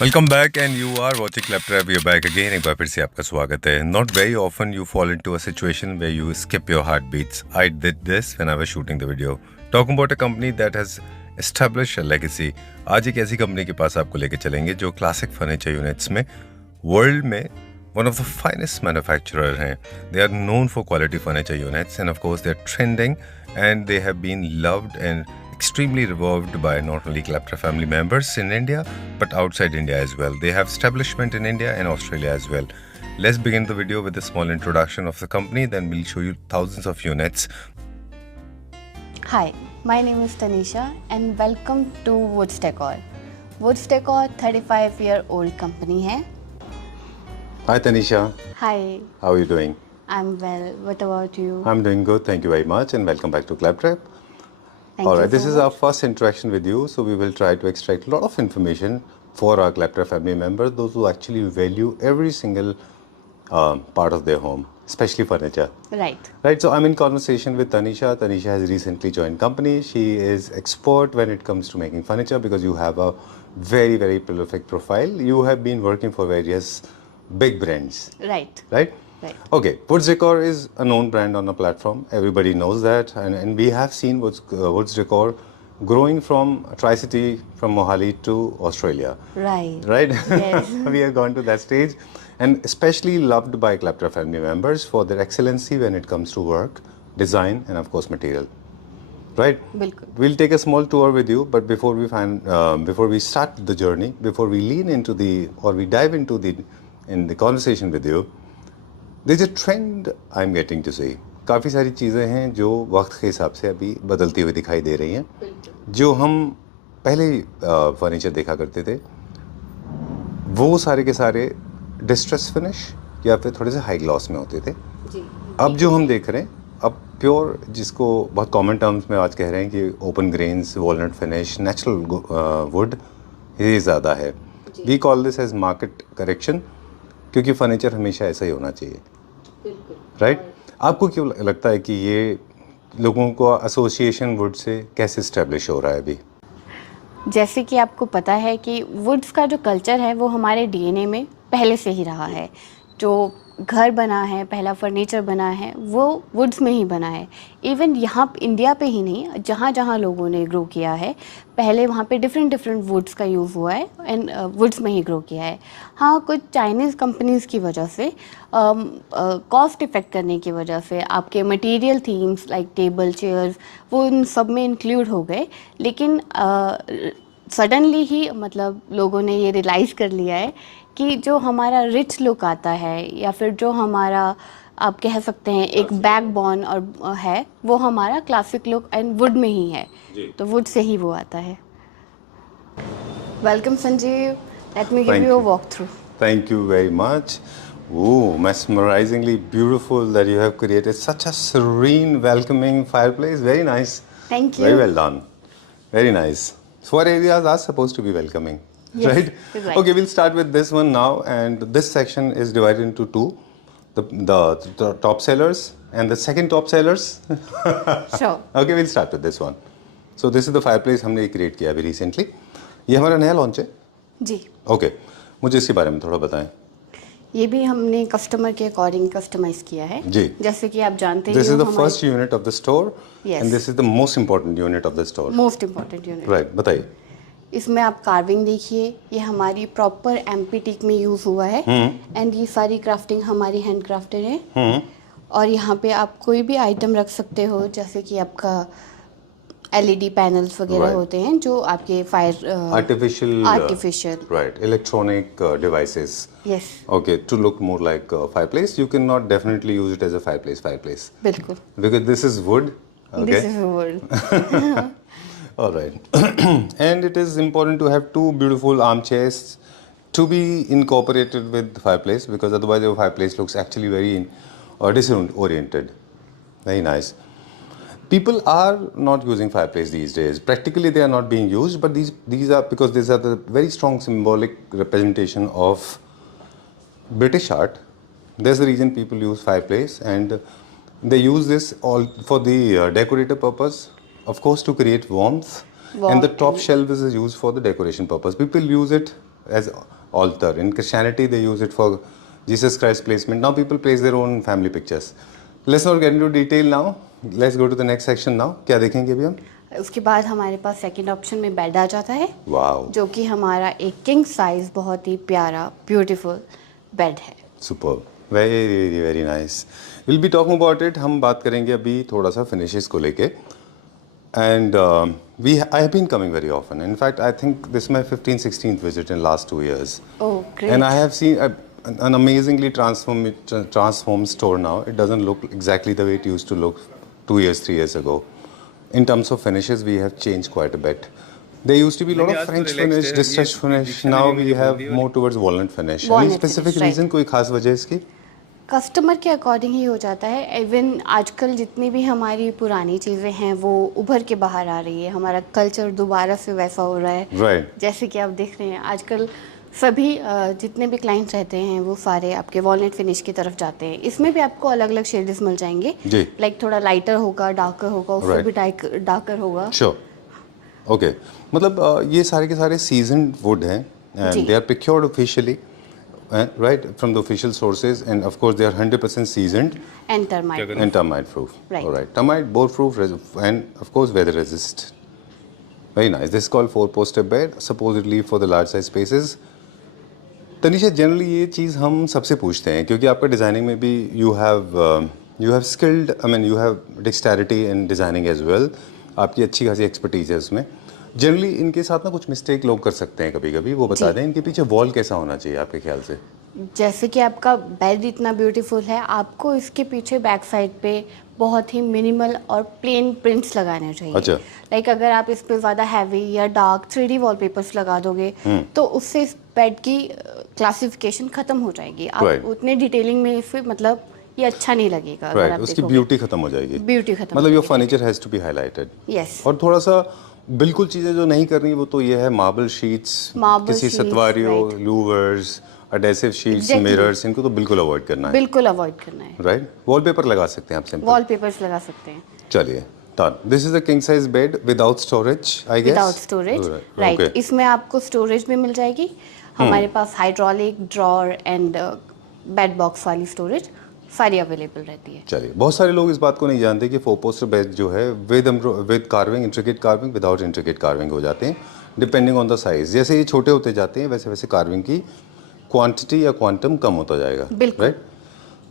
Welcome back and you are watching Claptrap we are back again एक बार फिर से आपका स्वागत है not very often you fall into a situation where you skip your heart beats I did this when I was shooting the video talking about a company that has established a legacy आज एक ऐसी company के पास आपको लेके चलेंगे जो classic furniture units में world में one of the finest manufacturer हैं they are known for quality furniture units and of course they are trending and they have been loved and extremely revered by not only Kleptra family members in India but outside India as well. They have establishment in India and Australia as well. Let's begin the video with a small introduction of the company, then we'll show you thousands of units. Hi, my name is Tanisha and welcome to Woods Decor. Woods Decor 35-year-old company है. Hi Tanisha. Hi. How are you doing? I'm well. What about you? I'm doing good. Thank you very much and welcome back to Claptrap. Thank All you right, this so is much. our first interaction with you, so we will try to extract a lot of information for our Claptrap family members, those who actually value every single part of their home, especially furniture. Right. Right, so I'm in conversation with Tanisha. Tanisha has recently joined company. She is expert when it comes to making furniture because you have a very, very prolific profile. You have been working for various big brands, Right. right? Right. Okay, Woods Decor is a known brand on the platform. Everybody knows that, and we have seen Woods Decor growing from Tri-City, from Mohali to Australia. Right. Right? Yes. We have gone to that stage, and especially loved by Kleptra family members for their excellency when it comes to work, design, and of course material. Right? बिल्कुल. We'll take a small tour with you, but before we start the journey, before we lean into we dive into in the conversation with you, there's a trend I'm getting to see. काफ़ी सारी चीज़ें हैं जो वक्त के हिसाब से अभी बदलती हुई दिखाई दे रही हैं जो हम पहले फर्नीचर देखा करते थे वो सारे के सारे डिस्ट्रेस फिनिश या फिर थोड़े से हाई ग्लॉस में होते थे जी. अब जो हम देख रहे हैं अब प्योर जिसको बहुत कॉमन टर्म्स में आज कह रहे हैं कि open grains walnut finish natural wood ये ज़्यादा है we call this as market correction क्योंकि फर्नीचर हमेशा ऐसा ही होना चाहिए राइट आपको क्यों लगता है कि ये लोगों को एसोसिएशन वुड से कैसे इस्टेब्लिश हो रहा है अभी जैसे कि आपको पता है कि वुड्स का जो कल्चर है वो हमारे डीएनए में पहले से ही रहा है जो घर बना है पहला फर्नीचर बना है वो वुड्स में ही बना है इवन यहाँ इंडिया पे ही नहीं जहाँ जहाँ लोगों ने ग्रो किया है पहले वहाँ पे डिफरेंट वुड्स का यूज़ हुआ है एंड वुड्स में ही ग्रो किया है हाँ कुछ चाइनीज़ कंपनीज़ की वजह से कॉस्ट इफेक्ट करने की वजह से आपके material themes like table chairs वो उन सब में इंक्लूड हो गए लेकिन सडनली ही मतलब लोगों ने ये रियलाइज़ कर लिया है कि जो हमारा रिच लुक आता है या फिर जो हमारा आप कह सकते हैं एक बैकबोन और है वो हमारा क्लासिक लुक एंड वुड में ही है तो वुड से ही वो आता है welcome Sanjeev let me give you a walk through thank you very much Oh, mesmerizingly beautiful that you have created such a serene, welcoming fireplace. Very nice. Thank you. Very well done. Very nice. So our areas are supposed to be welcoming, Yes, right? right. Okay, we'll start with this one now, and this section is divided into two: the top sellers and the second top sellers. Sure. Okay, we'll start with this one. So this is the fireplace हमने create किया अभी recently. ये हमारा नया launch है. जी. Okay, मुझे इसके बारे में थोड़ा बताएं. ये भी हमने कस्टमर के अकॉर्डिंग कस्टमाइज किया है जी जैसे कि आप जानते हैं this is the first unit of the store Yes. And this is the most important unit of the store most important unit right बताइए इसमें आप कार्विंग देखिए ये हमारी प्रॉपर एमपी टीक में यूज़ हुआ है एंड ये सारी क्राफ्टिंग हमारी हैंड क्राफ्टेड है और यहाँ पे आप कोई भी आइटम रख सकते हो जैसे कि आपका एलईडी पैनल्स वगैरह Right. होते हैं जो आपके fire artificial right electronic devices yes okay to look more like a fireplace you cannot definitely use it as a fireplace बिल्कुल because this is wood okay this is word all right and it is important to have two beautiful armchairs to be incorporated with the fireplace because otherwise your fireplace looks actually very disoriented very nice people are not using fireplace these days practically they are not being used but these are because these are the very strong symbolic representation of British art there's the reason people use fireplace and they use this all for the decorative purpose of course to create warmth and the top shelf is used for the decoration purpose people use it as altar. In Christianity, they use it for Jesus Christ placement. Now people place their own family pictures. Let's not get into detail now. Let's go to the next section now. क्या देखेंगे अभी हम? उसके बाद हमारे पास second option में bed आ जाता है, Wow. जो कि हमारा एक किंग साइज बहुत ही प्यारा ब्यूटीफुल बेड है. Superb. Very very nice. We'll be talking about it. हम बात करेंगे अभी थोड़ा सा finishes को लेके. And I have been coming very often. In fact, I think this is my 15th, 16th visit in last 2 years. Oh, great. And I have seen an amazingly transformed store now. It doesn't look exactly the way it used to look 2 years, 3 years ago. In terms of finishes, we have changed quite a bit. There used to be a lot of French finish, distressed finish. Now we have more towards walnut finish. Walnut Any specific finish, reason? कोई खास वजह इसकी? Customer के according ही हो जाता है. Even आजकल जितनी भी हमारी पुरानी चीज़ें हैं वो उभर के बाहर आ रही है. हमारा कल्चर दोबारा से वैसा हो रहा है. Right. जैसे कि आप देख रहे हैं आजकल सभी जितने भी क्लाइंट्स रहते हैं वो सारे आपके वॉलनट फिनिश की तरफ जाते हैं. इसमें भी आपको अलग अलग शेड्स मिल जाएंगे. जी. लाइक थोड़ा लाइटर होगा, डार्कर होगा, उससे Right. भी डार्कर होगा. Sure. Okay. मतलब ये सारे के सारे seasoned wood हैं and जी. they are procured officially, right, from the official sources, and of course they are 100% seasoned and termite. and termite proof. Right. All right. Termite, bore proof, and of course weather resist. Very nice. This is called 4-poster bed, supposedly for the large size spaces. Tanisha, generally ये चीज़ हम सबसे पूछते हैं क्योंकि आपका designing में भी you have skilled, I mean you have dexterity in designing as well. आपकी अच्छी खासी एक्सपर्टीज है उसमें. जनरली इनके साथ ना कुछ मिस्टेक लोग कर सकते हैं कभी कभी, वो बता दें इनके पीछे वॉल कैसा होना चाहिए आपके ख्याल से? जैसे कि आपका बेड इतना ब्यूटीफुल है, आपको इसके पीछे बैक साइड पे बहुत ही मिनिमल और प्लेन प्रिंट्स लगाने चाहिए. अच्छा. लाइक अगर आप इस पे ज़्यादा हैवी या डार्क 3D वॉलपेपर्स लगा दोगे तो उससे इस बेड की क्लासिफिकेशन ख़त्म हो जाएगी. आप Right. उतने डिटेलिंग में इस मतलब ये अच्छा नहीं लगेगा. अगर राइट, आप उसकी देखोगे. ब्यूटी खत्म हो जाएगी. ब्यूटी खत्म मतलब हो योर जाएगी. Furniture has to be highlighted. Yes. और थोड़ा सा बिल्कुल चीज़ें जो नहीं करनी वो तो ये है मार्बल शीट्स, Marble किसी sheets, सतवारियों, right. Louvres, adhesive sheets, Exactly. Mirrors, इनको तो बिल्कुल अवॉइड करना है. बिल्कुल अवॉइड करना है. राइट. वॉलपेपर लगा सकते हैं आप सिंपल. वॉलपेपर्स लगा सकते हैं. चलिए done. This is the king size bed without storage, I guess. Without storage. Right. इसमें आपको स्टोरेज भी मिल जाएगी. हमारे पास hydraulic drawer and bed box वाली स्टोरेज सारी अवेलेबल रहती है. चलिए, बहुत सारे लोग इस बात को नहीं जानते कि 4-poster बेड जो है with carving, intricate carving, without intricate carving हो जाते हैं डिपेंडिंग ऑन द साइज. जैसे ये छोटे होते जाते हैं वैसे वैसे कार्विंग की क्वांटिटी या क्वांटम कम होता जाएगा. बिल्कुल. राइट.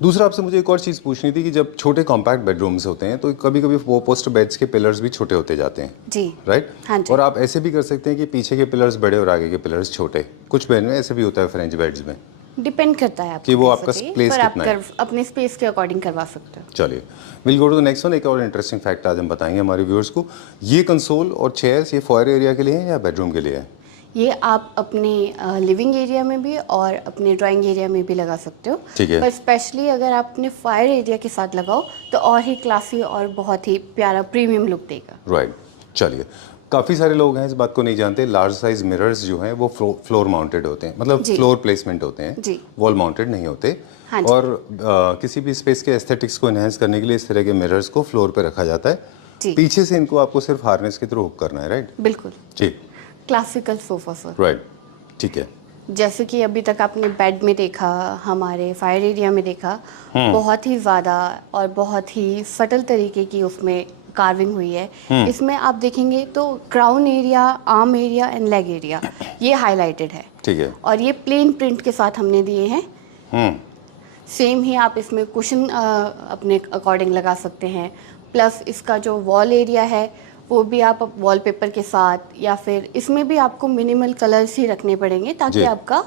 दूसरा आपसे मुझे एक और चीज़ पूछनी थी कि जब छोटे कॉम्पैक्ट बेडरूम्स होते हैं तो कभी कभी 4-poster बेड्स के पिलर्स भी छोटे होते जाते हैं. जी. राइट. हाँ जी. और आप ऐसे भी कर सकते हैं कि पीछे के पिलर्स बड़े और आगे के पिलर्स छोटे. कुछ बेड में ऐसे भी होता है फ्रेंच बेड्स में. डिपेंड करता है कि वो कैसा आपका चाहिए, place पर आप कितना है. अपने स्पेस के अकॉर्डिंग करवा सकते हो. चलिए, will go to the next one. एक और इंटरेस्टिंग फैक्ट आज हम बताएंगे हमारे व्यूअर्स को. ये कंसोल और चेयर्स ये फॉयर एरिया के लिए है या बेडरूम के लिए है? ये आप अपने लिविंग एरिया में भी और अपने ड्राइंग एरिया में भी लगा सकते हो. ठीक है. पर स्पेशली अगर आप अपने फायर एरिया के साथ लगाओ तो और ही क्लासी और बहुत ही प्यारा प्रीमियम लुक देगा. राइट. चलिए, काफ़ी सारे लोग हैं इस बात को नहीं जानते. लार्ज साइज मिरर्स जो हैं वो फ्लोर माउंटेड होते हैं, मतलब जी. फ्लोर प्लेसमेंट होते हैं. जी. वॉल माउंटेड नहीं होते. हाँ जी. और किसी भी स्पेस के एस्थेटिक्स को एनहेंस करने के लिए इस तरह के मिरर्स को फ्लोर पे रखा जाता है. जी. पीछे से इनको आपको सिर्फ हार्नेस के थ्रू हुक करना है. राइट. बिल्कुल. जी. Classical sofa sir. राइट. ठीक है. जैसे कि अभी तक आपने बेड में देखा, हमारे फायर एरिया में देखा, बहुत ही ज़्यादा और बहुत ही सटल तरीके की उसमें कार्विंग हुई है. इसमें आप देखेंगे तो crown area, arm area and leg area ये हाईलाइटेड है. ठीक है. और ये प्लेन प्रिंट के साथ हमने दिए हैं. सेम ही आप इसमें कुशन अपने अकॉर्डिंग लगा सकते हैं. प्लस इसका जो वॉल एरिया है वो भी आप वॉलपेपर के साथ या फिर इसमें भी आपको मिनिमल कलर्स ही रखने पड़ेंगे ताकि जी. आपका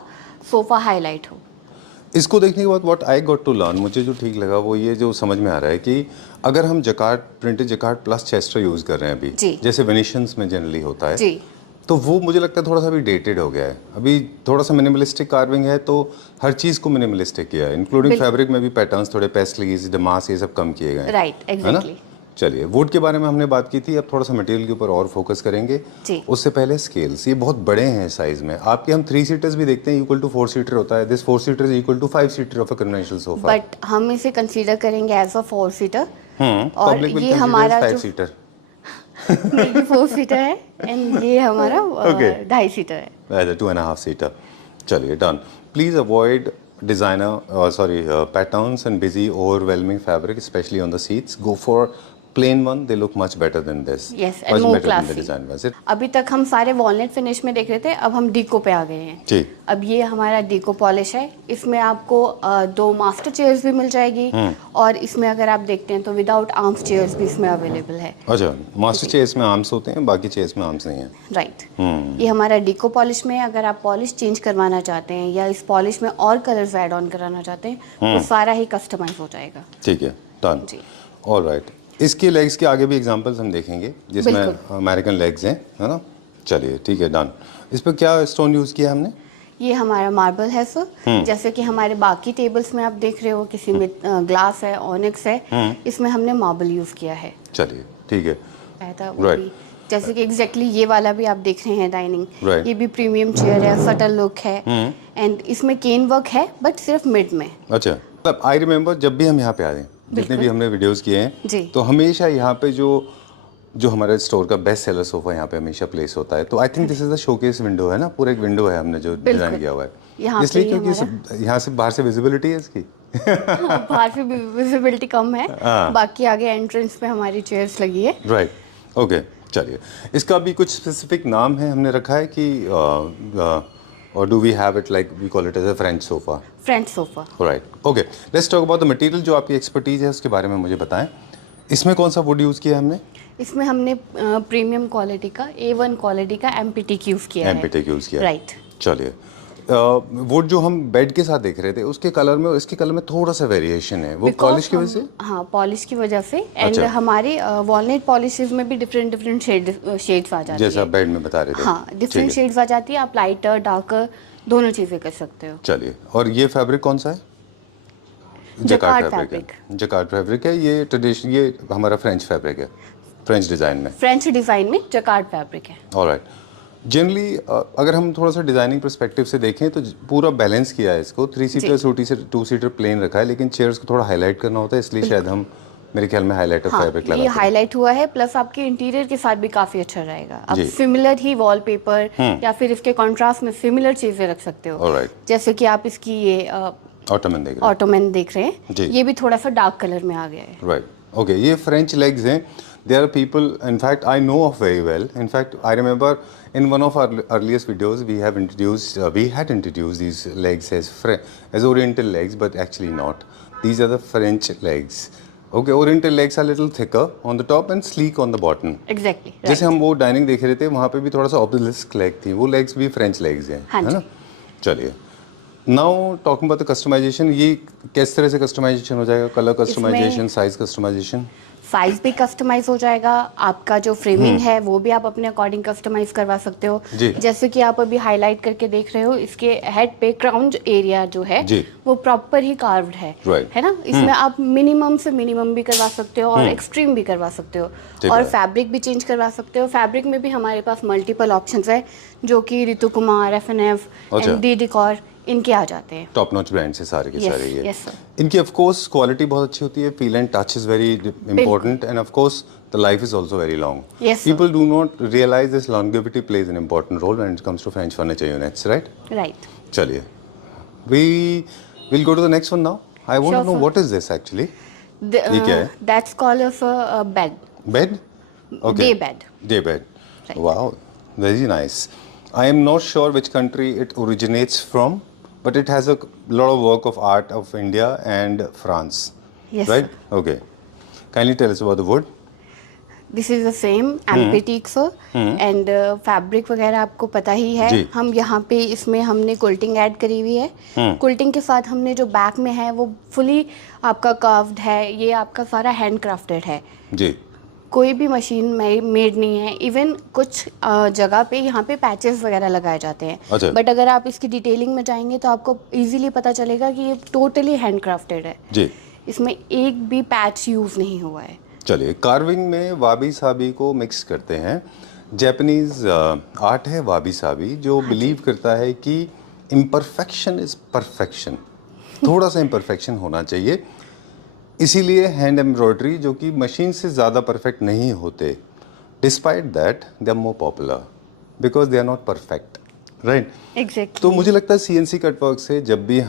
सोफ़ा हाईलाइट हो. इसको देखने के बाद what I got to learn, मुझे जो ठीक लगा वो ये जो समझ में आ रहा है कि अगर हम jacquard, printed jacquard plus Chester use कर रहे हैं अभी, जी. जैसे वेनिशियंस में जनरली होता है, जी. तो वो मुझे लगता है थोड़ा सा अभी डेटेड हो गया है. अभी थोड़ा सा मिनिमलिस्टिक कार्विंग है तो हर चीज़ को मिनिमलिस्टिक किया है, इंक्लूडिंग फैब्रिक में भी पैटर्न्स थोड़े पेस्टलीज, डमास ये सब कम किए गए हैं. राइट. एग्जैक्टली. चलिए, वुड के बारे में हमने बात की थी, अब थोड़ा सा मटेरियल के ऊपर और फोकस करेंगे. जी. उससे पहले स्केल्स, ये बहुत बड़े हैं साइज में. आपके हम 3 सीटर्स भी देखते हैं इक्वल टू 4 सीटर होता है. This 4 seater is equal to 5 seater of a conventional sofa. But हम इसे कंसीडर करेंगे एज अ 4 सीटर. और पब्लिक विल ये कंसीडर हमारा 5 जो सीटर. नहीं, ये 4 सीटर है एंड ये हमारा Okay. 2.5 सीटर है. As a 2.5 seater. चलिए done. Please avoid patterns and busy overwhelming fabric, especially on the seats. Go for plain one. They look much better than this. Yes, and much more better than the classy. design was it? अभी तक हम सारे walnut finish में देख रहे थे, अब हम डीको पे आ गए हैं. जी. अब ये हमारा डीको पॉलिश है. इसमें आपको 2 मास्टर चेयर्स भी मिल जाएगी और इसमें अगर आप देखते हैं तो विदाउट आर्म्स चेयर्स भी इसमें अवेलेबल है. अच्छा, मास्टर चेयर्स में आर्म्स होते हैं, बाकी चेयर्स में आर्म्स नहीं हैं. राइट. ये हमारा डीको पॉलिश में अगर आप पॉलिश चेंज करवाना चाहते हैं या इस पॉलिश में और कलर्स ऐड ऑन कराना चाहते हैं तो सारा ही कस्टमाइज हो जाएगा. ठीक है, डन. जी. ऑलराइट. इसके लेग्स के आगे भी एग्जांपल्स हम देखेंगे जिसमें अमेरिकन लेग्स हैं, है ना. चलिए ठीक है, डन. इस पर क्या स्टोन यूज़ किया हमने? ये हमारा मार्बल है सर. जैसे कि हमारे बाकी टेबल्स में आप देख रहे हो किसी में ग्लास है, ऑनिक्स है, इसमें हमने मार्बल यूज़ किया है. चलिए ठीक है. राइट. जैसे कि एग्जैक्टली ये वाला भी आप देख रहे हैं डाइनिंग. Right. ये भी प्रीमियम चेयर है, सटल लुक है एंड इसमें केन वर्क है बट सिर्फ मिड में. अच्छा, मतलब आई रिमेम्बर जब भी हम यहाँ पे आ रहे हैं, जितने भी हमने वीडियोस किए हैं, जी. तो हमेशा यहाँ पे जो हमारे स्टोर का बेस्ट सेलर सोफा यहाँ पे हमेशा प्लेस होता है. तो I think this is the showcase window, है ना. पूरा एक विंडो है हमने जो डिजाइन किया हुआ है, इसलिए क्योंकि यहाँ से बाहर से विजिबिलिटी है इसकी. बाहर से विजिबिलिटी कम है, बाकी आगे एंट्रेंस पे हमारी चेयर्स लगी है. राइट. ओके. चलिए, इसका भी कुछ स्पेसिफिक नाम है हमने रखा है कि और do we have it like we call it as a French sofa? French sofa. Right. Okay, let's talk about the material. जो आपकी एक्सपर्टीज है उसके बारे में मुझे बताएं. इसमें कौन सा वुड यूज़ किया हमने? इसमें हमने प्रीमियम क्वालिटी का A1 क्वालिटी का MPTEK यूज़ किया है. MPTEK यूज़ किया. राइट. चलिए, वुड जो हम बेड के साथ देख रहे थे उसके कलर में, इसके कलर में थोड़ा सा वेरिएशन है, वो पॉलिश की वजह से? हाँ, पॉलिश की वजह से. एंड अच्छा. हमारे वॉलनट पॉलिशेस में भी डिफरेंट शेड्स आ जाती है, जैसा बेड में बता रहे थे. हाँ, डिफरेंट शेड्स आ जाती है. आप लाइटर, डार्कर दोनों चीज़ें कर सकते हो. चलिए, और ये फैब्रिक कौन सा है? जकार्ड फैब्रिक है. जकार्ड फैब्रिक है. ये ट्रेडिशन, ये हमारा फ्रेंच फैब्रिक है, फ्रेंच डिज़ाइन में. फ्रेंच डिज़ाइन में जकार्ड फैब्रिक है. ऑलराइट. जनरली अगर हम थोड़ा सा डिज़ाइनिंग पर्सपेक्टिव से देखें तो पूरा बैलेंस किया है इसको. 3 सीटर 2 सीटर प्लेन रखा है, लेकिन चेयर्स को थोड़ा हाईलाइट करना होता है, इसलिए शायद हम, मेरे ख्याल में, हाईलाइटर फैब्रिक लगाते हैं. ये हाईलाइट हुआ है, प्लस आपके इंटीरियर के साथ भी काफी अच्छा रहेगा. आप सिमिलर ही वॉलपेपर या फिर इसके कॉन्ट्रास्ट में सिमिलर चीजें रख सकते हो. ऑलराइट. जैसे कि आप इसकी ये ऑटोमन देख रहे हैं, ये भी थोड़ा सा डार्क कलर में आ गया है. राइट. ओके, ये फ्रेंच लेग्स हैं. There are people, in fact, I know of very well. In fact, I remember in one of our earliest videos, we had introduced these legs as Oriental legs, but actually not. These are the French legs. Okay, Oriental legs are little thicker on the top and sleek on the bottom. Exactly. Right. जैसे हम वो dining देख रहे थे, वहाँ पे भी थोड़ा सा obelisk leg थी. वो legs भी French legs हैं, है ना? चलिए. Now talking about the customization, ये किस तरह से customization हो जाएगा? Color customization, size customization. Size भी कस्टमाइज हो जाएगा. आपका जो फ्रेमिंग है वो भी आप अपने अकॉर्डिंग कस्टमाइज करवा सकते हो. जैसे कि आप अभी हाईलाइट करके देख रहे हो, इसके हेड पे क्राउन एरिया जो है वो प्रॉपर ही कार्व्ड है, है ना. इसमें आप मिनिमम से मिनिमम भी करवा सकते हो और एक्सट्रीम भी करवा सकते हो, और फैब्रिक भी चेंज करवा सकते हो. फैब्रिक में भी हमारे पास मल्टीपल ऑप्शंस है, जो कि ऋतु कुमार, FNF, डी डिकॉर, इनके आ जाते हैं. टॉप नॉच ब्रांड से सारे के सारे ये. Yes, sir. इनकी ऑफ कोर्स क्वालिटी बहुत अच्छी होती है. Feel and touch is very important, and of course the life is also very long. People do not realize this longevity plays an important role when it comes to French furniture units. Right. चलिए, we will go to the next one now. I want to know what is this actually. ये क्या है? That's called a bed. Bed? Okay. Day bed. Day bed. Wow, very nice. I am not sure which country it originates from, but it has a lot of work of art of India and France. Yes. Right? Sir. Okay. Kindly tell us about the wood. This is the same MPTEK sir, and fabric वगैरह आपको पता ही है. हम यहाँ पे इसमें हमने quilting add करी हुई है. कुल्टिंग के साथ हमने जो बैक में है वो फुली आपका कर्व्ड है. ये आपका सारा हैंड क्राफ्टेड है जी. कोई भी मशीन मेड नहीं है. इवन कुछ जगह पे यहाँ पे पैचेस वगैरह लगाए जाते हैं. अच्छा. बट अगर आप इसकी डिटेलिंग में जाएंगे तो आपको इजीली पता चलेगा कि ये टोटली हैंड क्राफ्टेड है जी. इसमें एक भी पैच यूज नहीं हुआ है. चलिए, कार्विंग में वाबी साबी को मिक्स करते हैं. जापानीज आर्ट है वाबी साबी, जो बिलीव करता है कि इम्परफेक्शन इज परफेक्शन. थोड़ा सा इम्परफेक्शन होना चाहिए. इसीलिए हैंड एम्ब्रॉयडरी, जो कि मशीन से ज़्यादा परफेक्ट नहीं होते, Despite that, they are more popular because they are not perfect, right? Exactly. तो मुझे लगता है CNC कट वर्क से जब भी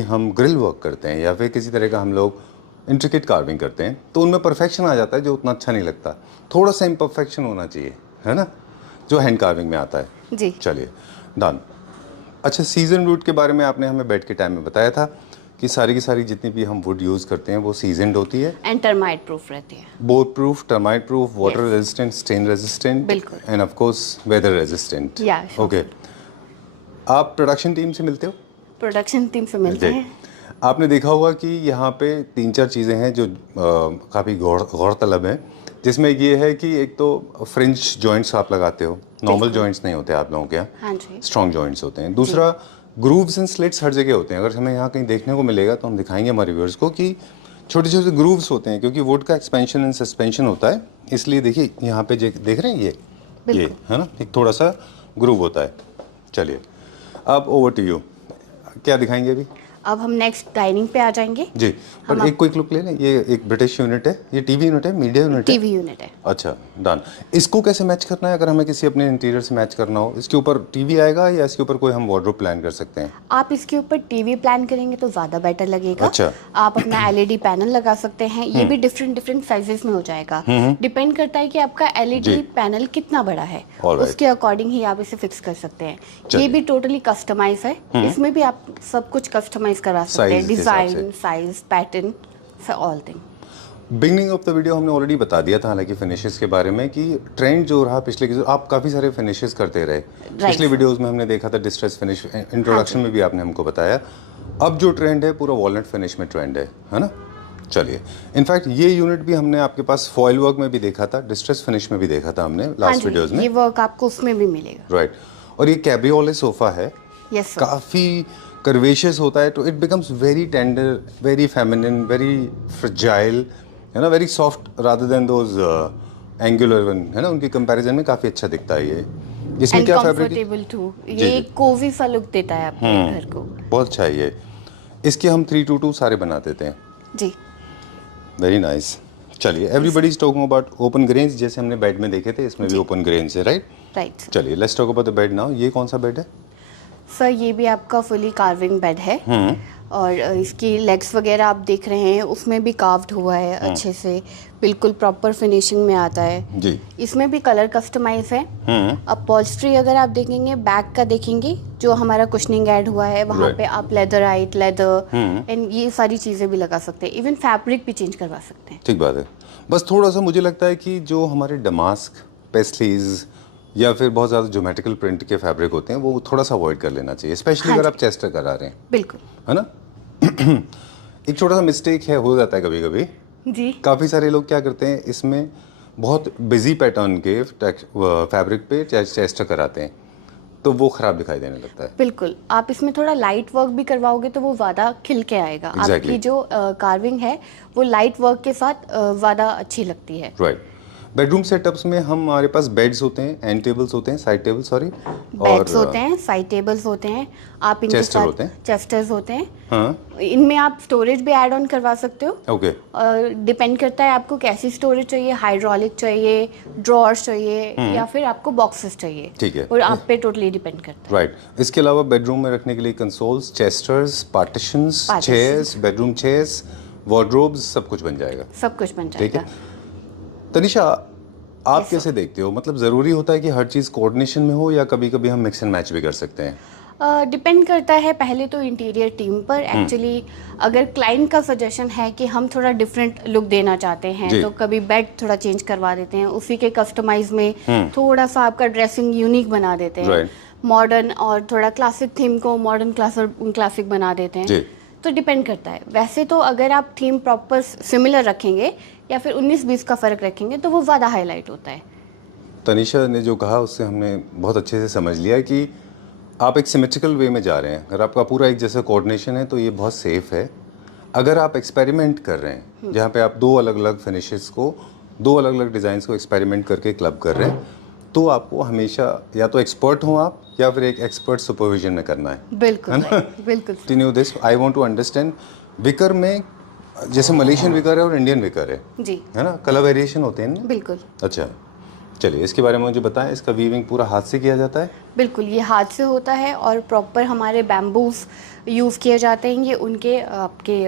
हम ग्रिल वर्क करते हैं या फिर किसी तरह का हम लोग इंट्रिकेट कार्विंग करते हैं तो उनमें परफेक्शन आ जाता है जो उतना अच्छा नहीं लगता, थोड़ा सा इम्परफेक्शन होना चाहिए, है ना, जो हैंड कार्विंग में आता है। जी। चलिए डन। अच्छा, सीजन वुड के बारे में आपने हमें बेड के टाइम में बताया था कि सारी की सारी जितनी भी हम वुड यूज़ करते हैं वो सीजनड होती है एंड टर्माइट प्रूफ रहती है। Both proof, termite proof, water resistant, stain resistant, बिल्कुल। And of course weather resistant. Yeah, sure. Okay, आप प्रोडक्शन टीम से मिलते हो? प्रोडक्शन टीम से मिलते जी। हैं। आपने देखा होगा कि यहाँ पे 3-4 चीज़ें हैं जो काफ़ी गौरतलब हैं, जिसमें ये है कि एक तो फ्रेंच जॉइंट्स आप लगाते हो, नॉर्मल जॉइंट्स नहीं होते आप लोगों के यहाँ, हाँ जी। स्ट्रॉन्ग जॉइंट्स होते हैं। दूसरा, ग्रूव्स एंड स्लिट्स हर जगह होते हैं, अगर हमें यहाँ कहीं देखने को मिलेगा तो हम दिखाएंगे हमारे व्यूअर्स को कि छोटे छोटे ग्रूव्स होते हैं, क्योंकि वुड का एक्सपेंशन एंड सस्पेंशन होता है, इसलिए देखिए यहाँ पे देख रहे हैं ये है ना, एक थोड़ा सा ग्रूव होता है। चलिए अब ओवर टू यू, क्या दिखाएंगे अभी? अब हम नेक्स्ट डाइनिंग पे आ जाएंगे। जी, पर एक क्विक लुक ले लें। ये एक ब्रिटिश यूनिट है, ये टीवी यूनिट है, मीडिया यूनिट है, टीवी यूनिट है। अच्छा डन। इसको कैसे मैच करना है, अगर हमें किसी अपने इंटीरियर से मैच करना हो, इसके ऊपर टीवी आएगा या इसके ऊपर कोई हम वार्डरोब प्लान कर सकते हैं? आप इसके ऊपर टीवी प्लान करेंगे तो ज़्यादा बेटर लगेगा। अच्छा। आप अपना एलईडी पैनल लगा सकते हैं, ये भी डिफरेंट साइजेस में हो जाएगा। डिपेंड करता है कि आपका एलईडी पैनल कितना बड़ा है, Alright. उसके अकॉर्डिंग ही आप इसे फिक्स कर सकते हैं। चलिए। ये भी टोटली कस्टमाइज है, इसमें भी आप सब कुछ कस्टमाइज करा सकते हैं, Size के हिसाब से। Design, size, pattern, all thing. Beginning of the video हमने ऑलरेडी बता दिया था हालांकि फिनिशेस के बारे में, कि ट्रेंड जो रहा पिछले आप काफ़ी सारे फिनिशेस करते रहे। पिछले वीडियोस में हमने देखा था डिस्ट्रेस फिनिश, इंट्रोडक्शन में भी आपने हमको बताया। अब जो ट्रेंड है पूरा वॉलनट फिनिश में ट्रेंड है ना। चलिए, इनफैक्ट ये यूनिट भी हमने आपके पास फॉयल वर्क में भी देखा था, डिस्ट्रेस फिनिश में भी देखा था हमने लास्ट वीडियोस में। ये वर्क आपको उसमें भी मिलेगा। राइट। और ये कैब्रियोले सोफा है, यस सर। काफ़ी कर्वेशियस होता है, तो it becomes very tender, very feminine, very fragile, है ना, very soft rather than those angular one, है ना, उनकी कंपैरिजन में काफ़ी अच्छा दिखता है ये। इसमें एंड क्या फैब्रिक? कंफर्टेबल टू, ये कोजी सा लुक देता है आपके घर को। बहुत अच्छा है ये। इसके हम 322 सारे बना देते हैं। जी। Very nice. चलिए, everybody is talking about open grains, जैसे हमने बेड में देखे थे, इसमें भी ओपन ग्रेन्स है, राइट? राइट। चलिए, let's talk about the bed now. ये कौन सा बेड है? सर ये भी आपका फुली कार्विंग बेड है, और इसकी लेग्स वगैरह आप देख रहे हैं उसमें भी कार्व्ड हुआ है अच्छे से, बिल्कुल प्रॉपर फिनिशिंग में आता है जी। इसमें भी कलर कस्टमाइज है। अपॉल्स्ट्री अगर आप देखेंगे, बैक का देखेंगे जो हमारा कुशनिंग ऐड हुआ है, वहाँ Right. पे आप लेदराइट, लेदर एंड ये सारी चीज़ें भी लगा सकते हैं, इवन फैब्रिक भी चेंज करवा सकते हैं। ठीक बात है। बस थोड़ा सा मुझे लगता है कि जो हमारे डमास्क, पेस्लीज या फिर बहुत ज़्यादा ज्योमेट्रिकल प्रिंट के फैब्रिक होते हैं वो थोड़ा सा अवॉइड कर लेना चाहिए, स्पेशली हाँ अगर जी। आप चेस्टर करा रहे हैं, बिल्कुल। है ना। एक छोटा सा मिस्टेक है, हो जाता है कभी कभी। जी। काफ़ी सारे लोग क्या करते हैं, इसमें बहुत बिजी पैटर्न के फैब्रिक पे चेस्टर कराते हैं, तो वो ख़राब दिखाई देने लगता है। बिल्कुल, आप इसमें थोड़ा लाइट वर्क भी करवाओगे तो वो ज़्यादा खिल के आएगा। Exactly. आपकी जो कार्विंग है वो लाइट वर्क के साथ ज़्यादा अच्छी लगती है। राइट। बेडरूम सेटअप्स में हमारे पास बेड्स होते हैं, एंड टेबल्स होते हैं, साइड टेबल्स, सॉरी, बेड्स होते हैं, साइड टेबल्स होते हैं, आप इनके चेस्टर साथ होते हैं। चेस्टर्स होते हैं। हाँ, इनमें आप स्टोरेज भी ऐड ऑन करवा सकते हो, ओके। और डिपेंड करता है आपको कैसी स्टोरेज चाहिए, हाइड्रोलिक चाहिए, ड्रॉर्स चाहिए, या फिर आपको बॉक्सेस चाहिए। ठीक है। और आप पे टोटली डिपेंड करता है। राइट। इसके अलावा बेडरूम में रखने के लिए consoles, chesters, partitions, Partitions. Chairs, bedroom chairs, wardrobes, सब कुछ बन जाएगा। सब कुछ बन ठीक है। जाएगा। तनिषा, आप Yes, कैसे देखते हो, मतलब ज़रूरी होता है कि हर चीज़ कोऑर्डिनेशन में हो, या कभी कभी हम मिक्स एंड मैच भी कर सकते हैं? डिपेंड करता है पहले तो इंटीरियर टीम पर। एक्चुअली अगर क्लाइंट का सजेशन है कि हम थोड़ा डिफरेंट लुक देना चाहते हैं, जी। तो कभी बेड थोड़ा चेंज करवा देते हैं, उसी के कस्टमाइज में थोड़ा सा आपका ड्रेसिंग यूनिक बना देते हैं, Right. मॉडर्न, और थोड़ा क्लासिक थीम को मॉडर्न क्लासिक बना देते हैं। जी। तो डिपेंड करता है। वैसे तो अगर आप थीम प्रॉपर सिमिलर रखेंगे या फिर 19-20 का फ़र्क रखेंगे तो वो ज़्यादा हाईलाइट होता है। तनिषा ने जो कहा उससे हमने बहुत अच्छे से समझ लिया कि आप एक सिमेट्रिकल वे में जा रहे हैं। अगर आपका पूरा एक जैसा कोऑर्डिनेशन है तो ये बहुत सेफ है। अगर आप एक्सपेरिमेंट कर रहे हैं, जहाँ पे आप दो अलग अलग फिनिशेस को, दो अलग अलग डिज़ाइंस को एक्सपेरिमेंट करके क्लब कर रहे हैं, तो आपको हमेशा या तो एक्सपर्ट हो आप, या फिर एक एक्सपर्ट सुपरविजन में करना है। बिल्कुल बिल्कुल। Continue this, I want to understand. Wicker में जैसे मलेशियन विकर है और इंडियन विकर है जी ना, कलर वेरिएशन होते हैं ना? बिल्कुल। अच्छा, चलिए इसके बारे में मुझे बताएं, इसका वीविंग पूरा हाथ से किया जाता है? बिल्कुल, ये हाथ से होता है और प्रॉपर हमारे बैम्बूस यूज़ किए जाते हैं। ये उनके आपके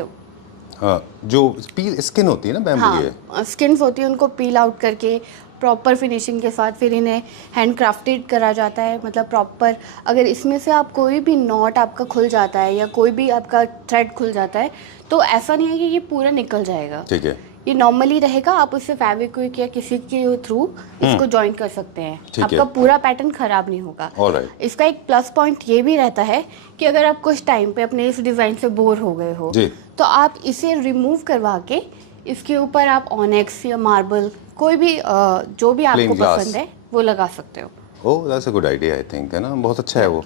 हाँ, जो पील स्किन होती है ना बैम्बू की, हाँ स्किन्स होती है, उनको पील आउट करके प्रॉपर फिनिशिंग के साथ फिर इन्हें हैंड क्राफ्टेड करा जाता है। मतलब प्रॉपर अगर इसमें से आप कोई भी नॉट आपका खुल जाता है या कोई भी आपका थ्रेड खुल जाता है तो ऐसा नहीं है कि ये पूरा निकल जाएगा। ठीक है, ये नॉर्मली रहेगा, आप उससे फेविक्विक या किसी के थ्रू इसको जॉइन कर सकते हैं, आपका पूरा पैटर्न खराब नहीं होगा। ऑलराइट। इसका एक प्लस पॉइंट ये भी रहता है कि अगर आप कुछ टाइम पे अपने इस डिज़ाइन से बोर हो गए हो जी। तो आप इसे रिमूव करवा के इसके ऊपर आप ऑनेक्स या मार्बल कोई भी जो भी आपको पसंद है वो लगा सकते हो। Oh that's a good idea I think, है ना, बहुत अच्छा है वो।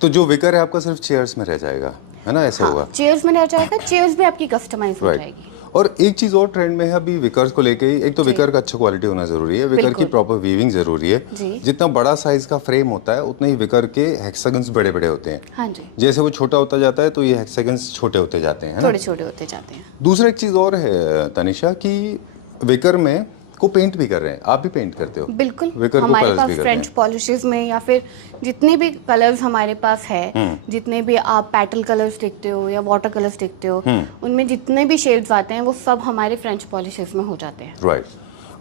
तो जो विकर है आपका सिर्फ चेयर्स में रह जाएगा, है ना, ऐसा होगा? चेयर्स में रह जाएगा, चेयर्स भी आपकी कस्टमाइज हो जाएगी। और एक चीज और ट्रेंड में है अभी विकर्स को लेके ही, एक तो विकर का अच्छा क्वालिटी होना जरूरी है, विकर की प्रॉपर वीविंग जरूरी है। जितना बड़ा साइज का फ्रेम होता है उतना ही विकर के हेक्सागन्स बड़े बड़े होते हैं। हाँ जी। जैसे वो छोटा होता जाता है तो ये हेक्सागन्स छोटे होते जाते हैं, थोड़े छोटे होते जाते हैं। दूसरा एक चीज और है तनिषा कि विकर में को पेंट भी कर रहे हैं, आप भी पेंट करते हो? बिल्कुल, विकर को हमारे कलर्स पास भी करते फ्रेंच हैं। पॉलिशेस में या फिर जितने भी कलर्स हमारे पास है, जितने भी आप पैटल कलर्स देखते हो या वाटर कलर्स देखते हो, उनमें जितने भी शेड्स आते हैं वो सब हमारे फ्रेंच पॉलिशेस में हो जाते हैं। Right,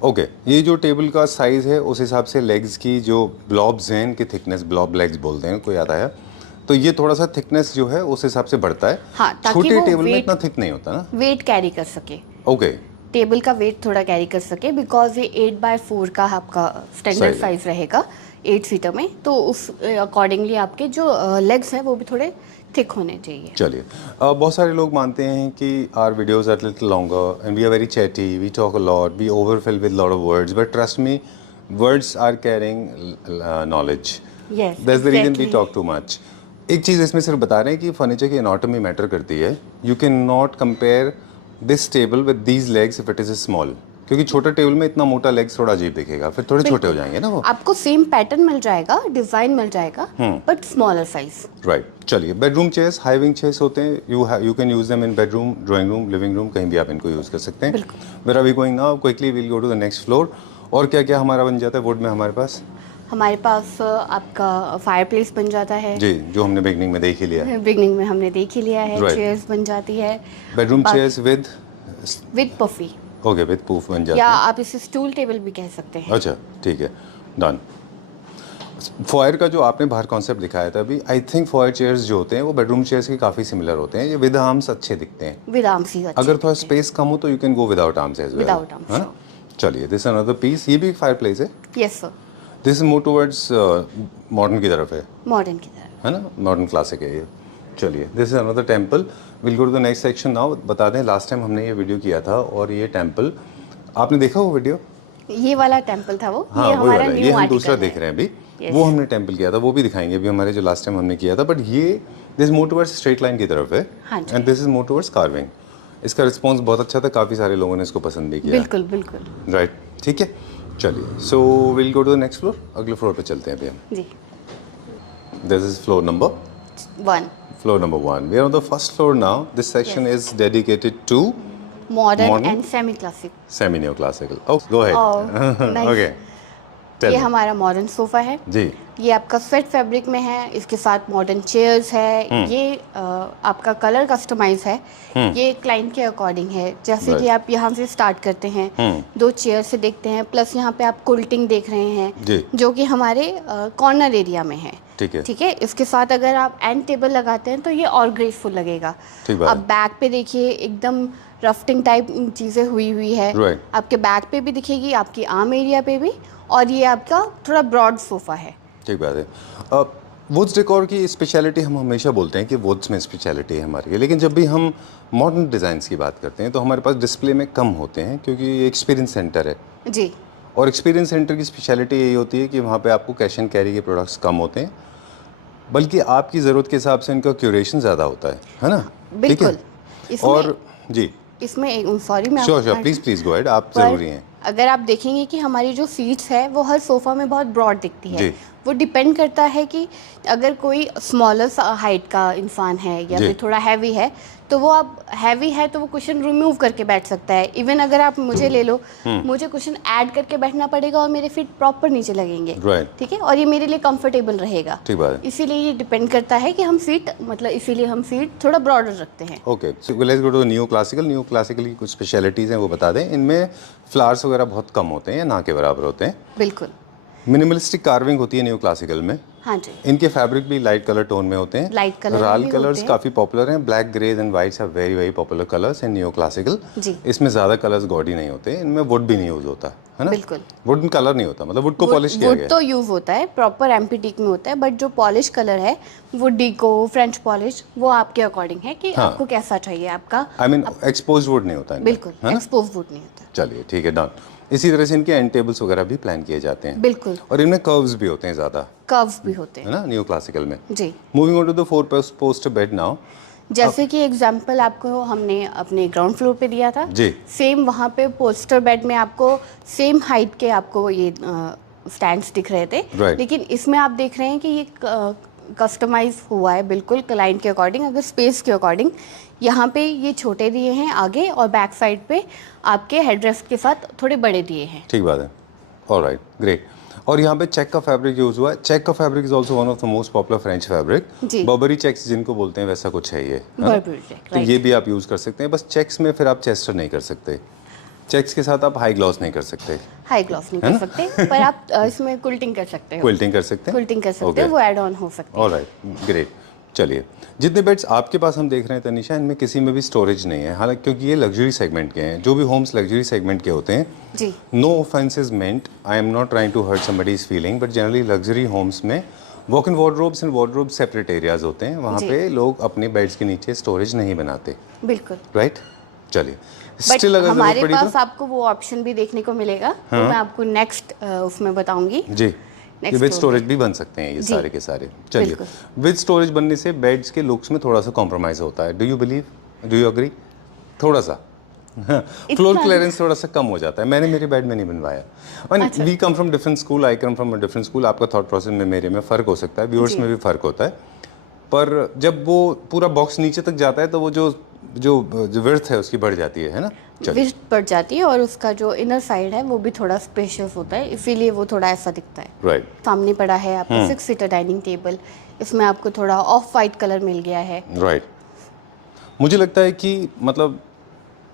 okay. ये जो टेबल का साइज है उस हिसाब से लेग्स की जो ब्लॉब्स हैं इनकी थिकनेस, ब्लॉब लेग्स बोलते हैं, कोई आता है, तो ये थोड़ा सा थिकनेस जो है उस हिसाब से बढ़ता है। हाँ, ताकि छोटे वो टेबल में इतना थिक नहीं होता ना, वेट कैरी कर सके। ओके, टेबल का वेट थोड़ा कैरी कर सके, बिकॉज ये 8x4 का आपका स्टैंडर्ड साइज रहेगा 8 सीटर में, तो उस अकॉर्डिंगली आपके जो लेग्स हैं वो भी थोड़े थिक होने चाहिए। चलिए बहुत सारे लोग मानते हैं कि are videos are little longer and we are very chatty, we talk a lot, we overfill with lot of words, but trust me, words are carrying knowledge, that's the reason we talk too much. एक चीज़ इसमें सिर्फ बता रहे हैं कि furniture की anatomy matter करती है। You can not compare this table with these legs if it is small, क्योंकि छोटा टेबल में इतना मोटा लेग्स थोड़ा अजीब दिखेगा, फिर थोड़े छोटे हो जाएंगे ना वो। आपको सेम पैटर्न मिल जाएगा, डिजाइन मिल जाएगा, बट स्मॉलर साइज। राइट, चलिए bedroom chairs, high wing chairs होते हैं, you can use them in bedroom, drawing room, living room, कहीं भी आप इनको यूज कर सकते हैं। Where are we going now? Quickly we will go to the next floor. और क्या क्या हमारा बन जाता है वुड में हमारे पास? हमारे पास आपका फायर प्लेस बन जाता है जी, जो हमने बिगनिंग में देख ही लिया है। बिगनिंग में हमने देख ही लिया है। चेयर्स बन जाती है, bedroom chairs with puffy, okay, with pouf बन जाती या है, आप इसे स्टूल टेबल भी कह सकते हैं। अच्छा ठीक है, डन। फॉयर का जो आपने बाहर कॉन्सेप्ट दिखाया था अभी, आई थिंक फॉयर चेयर्स जो होते हैं वो बेडरूम चेयर्स के काफी सिमिलर होते हैं, ये विद आर्म्स अच्छे दिखते हैं। विद आर्म्स ही अच्छे। अगर थोड़ा स्पेस कम हो तो you can go without arms as well. Without arms. चलिए, दिस अनदर पीस, ये भी फायर प्लेस है? Yes sir. This is more towards modern की तरफ है, मॉडर्न की तरफ, है ना, मॉडर्न क्लासिक है ये। चलिए, this is another temple, will go to the next section now. बता दें लास्ट टाइम हमने ये वीडियो किया था और ये टेम्पल आपने देखा वो वीडियो? ये वाला टेम्पल था वो। हाँ, ये हमारा ये न्यू हम दूसरा आर्टिकल देख रहे हैं अभी। वो हमने टेम्पल किया था, वो भी दिखाएंगे अभी, हमारे जो लास्ट टाइम हमने किया था, बट ये this more towards straight line की तरफ है and this is more towards carving. इसका रिस्पॉन्स बहुत अच्छा था, काफ़ी सारे लोगों ने इसको पसंद भी किया। बिल्कुल बिल्कुल। राइट, ठीक है, चलिए, so will go to the next floor, अगले फ्लोर पे चलते हैं अभी हम। जी, this is floor number 1, floor number 1. We are on the first floor now. This section is dedicated to modern and semi classic. semi neoclassical. Oh, go ahead. nice. Okay. Tell ये me. हमारा modern sofa है जी, ये आपका sweat fabric में है, इसके साथ modern chairs है। ये आपका कलर कस्टमाइज है, ये क्लाइंट के अकॉर्डिंग है। जैसे कि आप यहाँ से स्टार्ट करते हैं, 2 चेयर से देखते हैं, प्लस यहाँ पे आप कुल्टिंग देख रहे हैं जी, जो कि हमारे कॉर्नर एरिया में है। ठीक है, ठीक है, इसके साथ अगर आप एंड टेबल लगाते हैं तो ये और ग्रेसफुल लगेगा। ठीक बात आप है। बैक पे देखिए, एकदम रफ्टिंग टाइप चीज़ें हुई है। Right. आपके बैक पे भी दिखेगी, आपकी आर्म एरिया पे भी, और ये आपका थोड़ा ब्रॉड सोफा है। ठीक बात है। वुड्स डेकोर की स्पेशलिटी हम हमेशा बोलते हैं कि वुड्स में स्पेशलिटी है हमारी, लेकिन जब भी हम मॉडर्न डिज़ाइंस की बात करते हैं तो हमारे पास डिस्प्ले में कम होते हैं, क्योंकि ये एक्सपीरियंस सेंटर है। जी, और एक्सपीरियंस सेंटर की स्पेशलिटी यही होती है कि वहाँ पे आपको कैश एंड कैरी के प्रोडक्ट्स कम होते हैं, बल्कि आपकी ज़रूरत के हिसाब से इनका क्यूरेशन ज़्यादा होता है ना? बिल्कुल। और जी, इसमें सॉरी मैं श्योर प्लीज़ गो अहेड, आप ज़रूरी हैं। अगर आप देखेंगे कि हमारी जो सीट्स है वो हर सोफ़ा में बहुत ब्रॉड दिखती है, वो डिपेंड करता है कि अगर कोई स्मॉलर हाइट का इंसान है या जी। फिर थोड़ा हैवी है, तो वो आप हैवी है तो वो कुशन रिमूव करके बैठ सकता है। इवन अगर आप मुझे ले लो, मुझे कुशन ऐड करके बैठना पड़ेगा और मेरे फीट प्रॉपर नीचे लगेंगे, Right. ठीक है, और ये मेरे लिए कंफर्टेबल रहेगा। ठीक बात है। इसीलिए ये डिपेंड करता है कि हम फीट मतलब इसीलिए हम फीट थोड़ा ब्रॉडर रखते हैं। Okay, so let's go to new classical. New classical की कुछ स्पेशलिटीज़ हैं वो बता दें। इनमें फ्लावर्स वगैरह बहुत कम होते हैं या ना के बराबर होते हैं। बिल्कुल, मिनिमलिस्टिक कार्विंग होती है न्यू क्लासिकल में। हाँ जी। इनके फैब्रिक भी लाइट कलर टोन में होते हैं। Light color में राल भी कलर्स होते हैं। काफ़ी पॉपुलर हैं। Black, greys and whites are very very popular colours in new classical. जी। इसमें ज़्यादा कलर्स गॉडी नहीं होते, इनमें वुड भी नहीं यूज़ होता है ना। बिल्कुल। वुडन कलर नहीं होता, मतलब वुड को पॉलिश किया वुड गया तो यूज़ होता है, प्रॉपर एम्पीटीक में होता है, बट जो पॉलिश कलर है वो डीको, फ्रेंच पॉलिश, वो आपके अकॉर्डिंग है कि हाँ। आपको कैसा चाहिए आपका। आई मीन एक्सपोज वुड नहीं होता इनमें, बिल्कुल, है ना। एक्सपोज वुड नहीं होता। चलिए ठीक है, डन। इसी तरह से इनके एंड टेबल्स वगैरह भी प्लान किए जाते हैं। बिल्कुल, और इनमें कर्व्स भी होते हैं ज़्यादा, कर्व्स भी होते है हैं। ना, न्यू क्लासिकल में। जी, moving on to the 4 poster bed now. जैसे कि एग्जांपल आपको हमने अपने ग्राउंड फ्लोर पे दिया था, जी। सेम वहाँ पे पोस्टर बेड में आपको सेम हाइट के आपको ये स्टैंड्स दिख रहे थे। Right. लेकिन इसमें आप देख रहे हैं कि ये कस्टमाइज हुआ है बिल्कुल क्लाइंट के अकॉर्डिंग, अगर स्पेस के अकॉर्डिंग। यहाँ पे ये छोटे दिए हैं आगे, और बैक साइड पे आपके हेडरेस्ट के साथ थोड़े बड़े दिए हैं। ठीक बात है, ऑलराइट, ग्रेट। और यहाँ पे चेक का फैब्रिक यूज हुआ है। चेक का fabric is also one of the most popular French fabric. जी। बर्बरी चेक्स जिनको बोलते हैं वैसा कुछ है ये, है ना? बर्बरी check, तो right. ये भी आप यूज कर सकते हैं। बस चेक्स में फिर आप चेस्टर नहीं कर सकते, चेक्स के साथ आप हाई ग्लॉस नहीं कर सकते। हाई ग्लॉस नहीं कर सकते, पर आप इसमें क्विल्टिंग कर सकते हो। क्विल्टिंग कर सकते हैं, क्विल्टिंग कर सकते Okay. हो, वो ऐड ऑन हो सकते हैं। Alright, great. चलिए, जितने बेड्स आपके पास हम देख रहे हैं तनिषा, इनमें किसी में भी स्टोरेज नहीं है, हालांकि क्योंकि ये लग्जरी सेगमेंट के हैं। जो भी होम्स लग्जरी सेगमेंट के होते हैं, जी, no offence is meant, I am not trying to hurt somebody's feeling, but generally luxury homes में walk in wardrobes and wardrobe separate areas होते हैं। वहाँ जी। पे लोग अपने बेड्स के नीचे स्टोरेज नहीं बनाते, बिल्कुल। राइट। चलिए, बट स्टिल अगर हमारे जरूरत पड़ी पास आपको वो ऑप्शन भी देखने को मिलेगा, वो मैं आपको नेक्स्ट उसमें बताऊंगी। तो जी, Next विद floor स्टोरेज भी बन सकते हैं ये जी। सारे के सारे। चलिए, बिल्कुल। विद स्टोरेज बनने से बेड्स के लुक्स में थोड़ा सा कॉम्प्रोमाइज होता है। Do you believe, do you agree? थोड़ा सा फ्लोर क्लियरेंस थोड़ा सा कम हो जाता है। मैंने मेरे बेड में नहीं बनवाया। We come from different school, I come from a different school. आपका थॉट प्रोसेस में मेरे में फ़र्क हो सकता है, व्यूअर्स में भी फ़र्क होता है। पर जब वो पूरा बॉक्स नीचे तक जाता है तो वो जो जो विड्थ है उसकी बढ़ जाती है ना। चलिए, विड्थ बढ़ जाती है, और उसका जो इनर साइड है वो भी थोड़ा स्पेशियस होता है, इसीलिए वो थोड़ा ऐसा दिखता है। राइट, सामने पड़ा है आपका 6 सीटर डाइनिंग टेबल, इसमें आपको थोड़ा ऑफ वाइट कलर मिल गया है। राइट। मुझे लगता है कि मतलब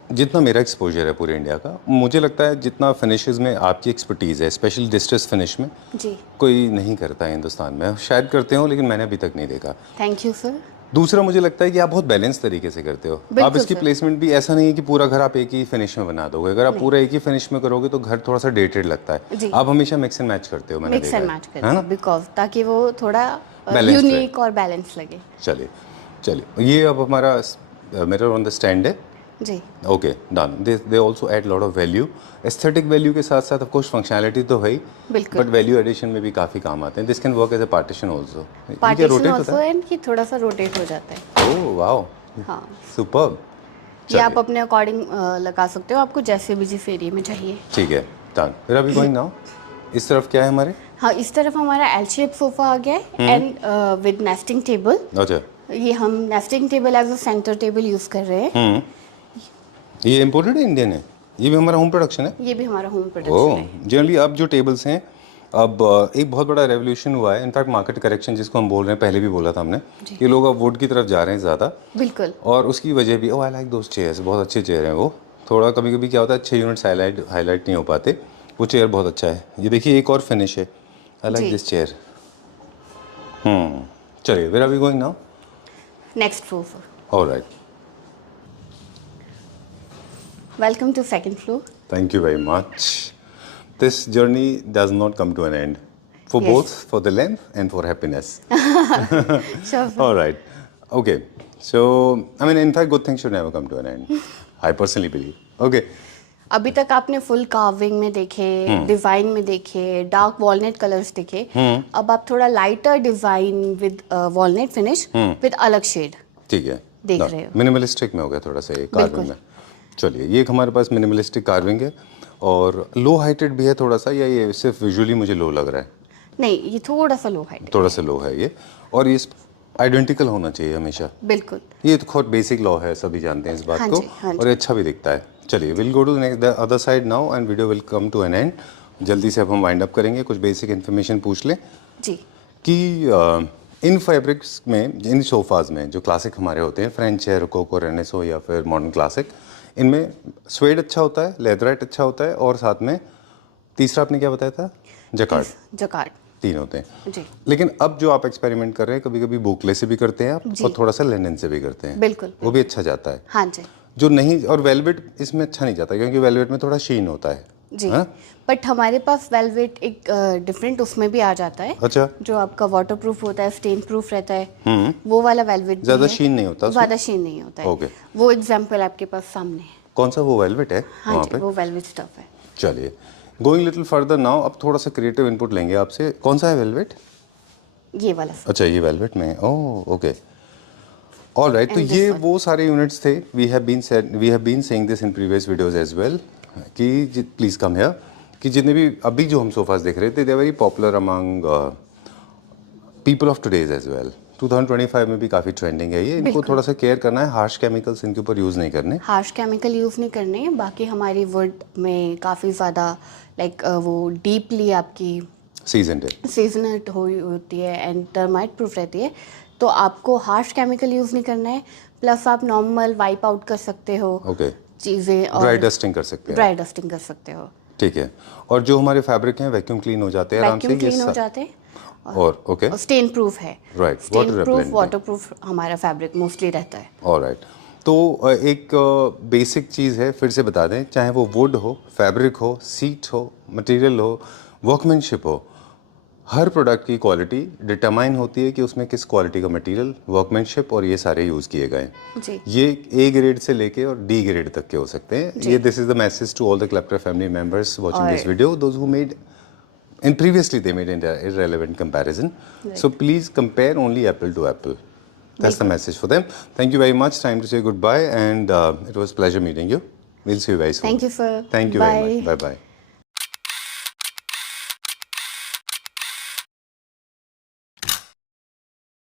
जितना मेरा एक्सपोजर है पूरे इंडिया का, मुझे लगता है जितना फिनिशेस में आपकी एक्सपर्टीज़ है, स्पेशली डिस्ट्रेस फिनिश में, जी, कोई नहीं करता है हिंदुस्तान में। शायद करते हो, लेकिन मैंने अभी तक नहीं देखा। Thank you sir. दूसरा, मुझे लगता है कि आप बहुत बैलेंस तरीके से करते हो। बिल्कुल आप इसकी सर। प्लेसमेंट भी ऐसा नहीं है कि पूरा घर आप एक ही फिनिश में बना दोगे। अगर आप पूरा एक ही फिनिश में करोगे तो घर थोड़ा सा डेटेड लगता है। जी। आप हमेशा मिक्स एंड मैच करते हो, मैंने मिक्स देखा एंड है। मैच है करते ना? हैं, बिकॉज ताकि वो थोड़ा Balanced यूनिक और बैलेंस लगे। चलिए चलिए, ये अब हमारा मिरर ऑन द स्टैंड है। जी, okay, done. They also add lot of value, aesthetic value के साथ साथ ऑफ कोर्स फंक्शनैलिटी तो है ही, बिल्कुल। बट वैल्यू एडिशन में भी काफ़ी काम आते हैं। This can work as a partition also. Partition also, and कि थोड़ा सा रोटेट हो जाता है। ओह वाओ, हाँ, सुपर्ब। ये आप अपने अकॉर्डिंग लगा सकते हो, आपको जैसे भी जिस एरिया में चाहिए। ठीक है, डन। फिर अभी गोइंग नाउ, इस तरफ क्या है हमारे? हाँ, इस तरफ हमारा एल शेप सोफा आ गया है, एंड विद नेस्टिंग टेबल। अच्छा, ये हम nesting table as a centre table use कर रहे हैं। ये इम्पोर्टेड है, इंडियन है? ये भी हमारा होम प्रोडक्शन है? ये भी हमारा होम प्रोडक्शन ओह, है। जनरली अब जो टेबल्स हैं, अब एक बहुत बड़ा रेवोल्यूशन हुआ है। इनफैक्ट मार्केट करेक्शन जिसको हम बोल रहे हैं, पहले भी बोला था हमने, कि लोग अब वुड की तरफ जा रहे हैं ज़्यादा। बिल्कुल, और उसकी वजह भी, ओह आई लाइक दोस चेयर्स, बहुत अच्छे चेयर हैं वो। थोड़ा कभी कभी क्या होता है, अच्छे यूनिट्स हाईलाइट नहीं हो पाते। वो चेयर बहुत अच्छा है। ये देखिए, एक और फिनिश है। आई लाइक जी। This chair. चलिए, where are we going now? Next floor sir. Alright, welcome to second floor. thank you very much. This journey does not come to an end. For Yes. both, for the length and for happiness. Sure, sir. All right. Okay. So, I mean, in fact, good things should never come to an end. I personally believe. Okay. अभी तक आपने full carving में देखे, design में देखे, dark walnut colours देखे। अब आप थोड़ा lighter design with walnut finish with अलग शेड ठीक है, देख रहे हो। मिनिमलिस्टिक में हो गया थोड़ा सा ये कार्विंग में। चलिए, ये एक हमारे पास मिनिमलिस्टिक कार्विंग है, और लो हाइटेड भी है थोड़ा सा, या ये सिर्फ विजुअली मुझे लो लग रहा है? नहीं, ये थोड़ा सा लो हाइट थोड़ा सा लो है ये, और ये आइडेंटिकल होना चाहिए हमेशा। बिल्कुल। ये तो बहुत बेसिक लॉ है, सभी जानते हैं इस बात हाँ को, जी, हाँ और ये अच्छा भी दिखता है। चलिए, will go to the other side now and video will come to an end. जल्दी से अब हम वाइंड अप करेंगे, कुछ बेसिक इन्फॉर्मेशन पूछ लें जी। कि इन फैब्रिक्स में, इन सोफ़ाज़ में जो क्लासिक हमारे होते हैं, फ्रेंच है, रोकोको, रेनेसो या फिर मॉडर्न क्लासिक, इनमें स्वेड अच्छा होता है, लेदराइट अच्छा होता है, और साथ में तीसरा आपने क्या बताया था, जकार्ड। जकार्ड। 3 होते हैं जी। लेकिन अब जो आप एक्सपेरिमेंट कर रहे हैं, कभी कभी बोकले से भी करते हैं आप, जी। और थोड़ा सा लेनिन से भी करते हैं। बिल्कुल, वो भी अच्छा जाता है। हाँ जी। जो नहीं, और वेलवेट इसमें अच्छा नहीं जाता, क्योंकि वेलवेट में थोड़ा शीन होता है। जी। हाँ? बट हमारे पास वेलवेट एक डिफरेंट उसमें भी आ जाता है, अच्छा, जो आपका वाटर प्रूफ होता है, स्टेन प्रूफ रहता है, वो वाला वेलवेट ज़्यादा शीन नहीं होता उसमें? ज़्यादा शीन नहीं होता है। ओके। वो एग्जाम्पल आपके पास सामने है। कौन सा, वो वेलवेट है हाँ वहाँ जी, पे? वो वेलवेट स्टफ है। चलिए, गोइंग लिटिल फर्दर नाउ, अब थोड़ा सा क्रिएटिव इनपुट लेंगे आपसे। कौन सा है वेलवेट? ये वाला। अच्छा, ये वेलवेट में है। Oh, okay, all right. तो And this ये one. वो सारे यूनिट्स थे। We have been saying this in previous videos as well कि प्लीज़ कम हियर, कि जितने भी अभी जो हम सोफास देख रहे थे, they are very popular among people of today's as well. 2025 में भी काफ़ी ट्रेंडिंग है ये। इनको बिल्कुल। थोड़ा सा केयर करना है, हार्श केमिकल्स इनके ऊपर यूज़ नहीं करने। हार्श केमिकल यूज़ नहीं करने। बाकी हमारी वुड में काफ़ी ज़्यादा लाइक वो डीपली आपकी सीजनड है। सीजनल होती है एंड टर्माइट प्रूफ रहती है, तो आपको हार्श केमिकल यूज़ नहीं करना है। प्लस आप नॉर्मल वाइप आउट कर सकते हो ओके, चीज़ें, और ड्राई डस्टिंग कर सकते हैं। ड्राई डस्टिंग कर सकते हो। ठीक है, और जो हमारे फैब्रिक हैं वैक्यूम क्लीन हो जाते हैं आराम से। वैक्यूम क्लीन हो जाते हैं, और ओके, और स्टेन प्रूफ है। Right, stain water proof, repellent water proof हमारा फैब्रिक मोस्टली रहता है। ऑलराइट। तो एक बेसिक चीज़ है, फिर से बता दें, चाहे वो वुड हो, फैब्रिक हो, सीट हो, मटेरियल हो, वर्कमैनशिप हो, हर प्रोडक्ट की क्वालिटी डिटरमाइन होती है कि उसमें किस क्वालिटी का मटेरियल, वर्कमैनशिप और ये सारे यूज़ किए गए हैं। जी। ये ए ग्रेड से लेके और डी ग्रेड तक के हो सकते हैं। ये this is the message to all the Klepter family members watching this video, those who made and previously they made an irrelevant comparison. Right. So please compare only apple to apple. That's the message for them. Thank you very much. Time to say goodbye, and it was a pleasure meeting you. We'll see you very soon. Thank you, sir. Thank you very Bye. much. Bye bye.